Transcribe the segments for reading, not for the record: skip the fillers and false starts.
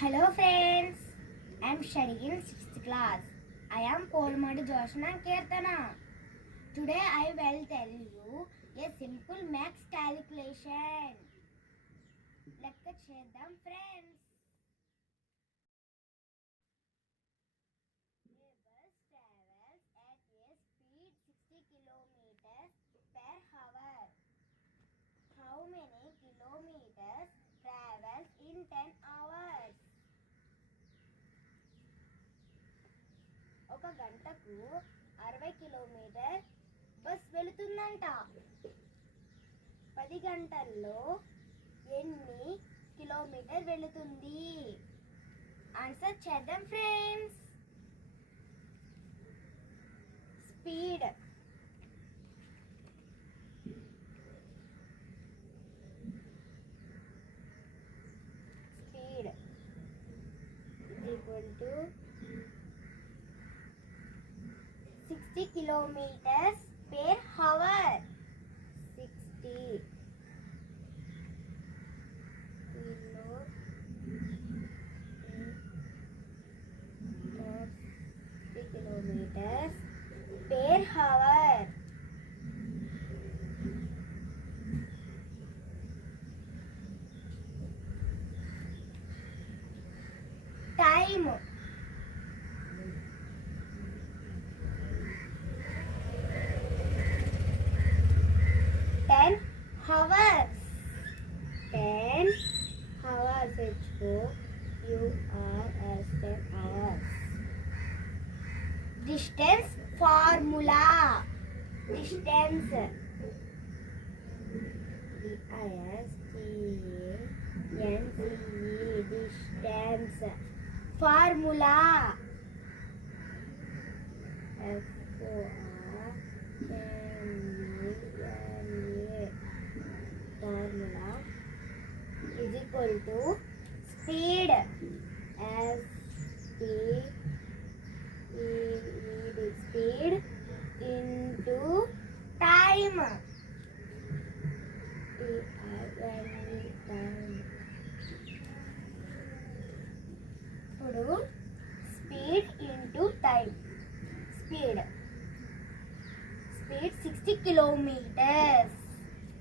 Hello friends, I am studying in 6th class. I am Polmadi Joshna Kirtana. Today I will tell you a simple max calculation. Lekka cheddam friends. A bus travels at a speed 60 kilometers per hour. How many kilometers travels in 10 hours? ఒక గంటకు 60 kilometre bus వెళుతుందంట. 10 గంటల్లో ఎన్ని కిలోమీటర్ వెళుతుంది? ఆన్సర్ చేద్దాం friends. Speed equal to 60 kilometers per hour. 60 kilometers per hour. Time 10 hours. 10 hours. H-O-U-R-S 10 hours. Distance formula. Distance D-I-S-T-A-N-C-E distance formula F-O-R-M-U-L-A formula is equal to speed S-P-E-E-D speed into time T-I-M-E time. ఇప్పుడు speed into time. Speed 60 కిలోమీటర్స్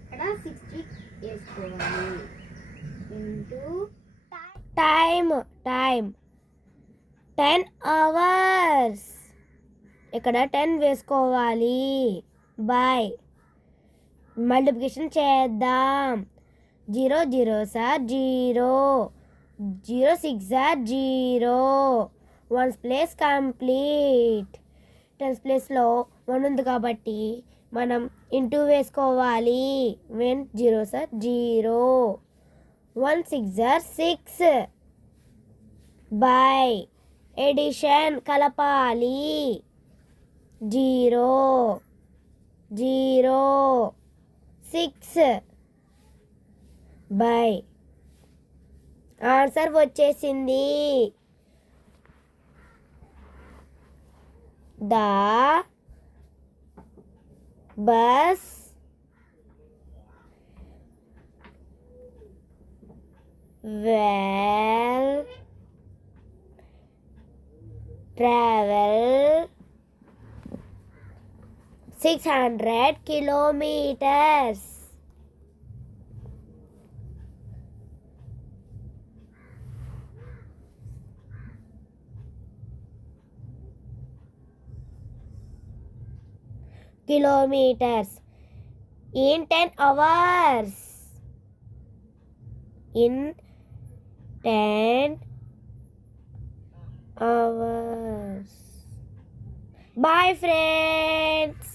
ఇక్కడ 60 వేసుకోవాలి into time 10 అవర్స్ ఇక్కడ 10 వేసుకోవాలి by multiplication చేద్దాం. 0 0 సార్ 0 0 6 సార్ 0 1 place complete. 10 ప్లేస్లో 1 ఉంది కాబట్టి మనం ఇంటూ వేసుకోవాలి. 0 సార్ 0 1 6 సార్ 6 బై ఎడిషన్ కలపాలి. 0 0 6 బై ఆన్సర్ వచ్చేసింది. The bus will travel 600 kilometers. Kilometers in 10 hours. In 10 hours. Bye friends.